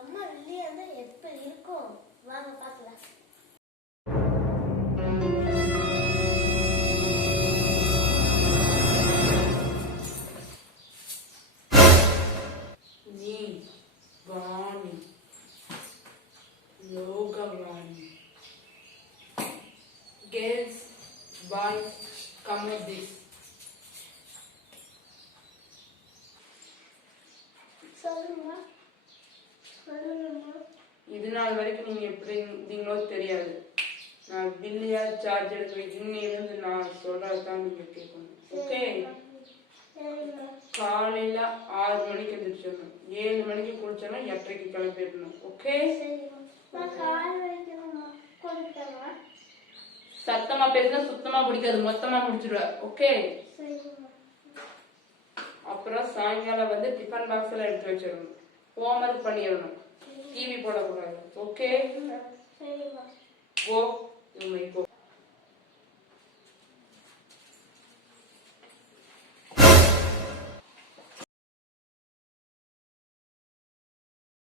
அம்மா வெளியே இருந்தா எப்ப இருக்கும்? வாங்க பாக்கலாம். நீ Vani யோகவாணி girls boys come with this. சொல்லுங்கம்மா. இது நாள் வரைக்கும் நீங்க எப்படி இருந்தீங்களோ தெரியாது. நான் பில்லியா சார்ஜ் எடுக்கிறேன். இன்னிலிருந்து நான் சொல்றதான் நீங்க கேட்கணும். ஓகே? காலையில 6 மணிக்கு எந்திரிச்சிடணும். 7 மணிக்கு குளிச்சோம்னா 8:30க்கு கிளம்பிடணும். ஓகே? சத்தமா பேசினா சுத்தமா பிடிக்காது, மொத்தமா முடிச்சிடுவ. ஓகே? அப்புறம் சாயங்காலம் வந்து டிஃபன் பாக்ஸ்ல எடுத்து வச்சிடணும். ஹோம்ஒர்க் பண்ணிடணும். டிவி போடக்கூடாது. Okay? Go you may go.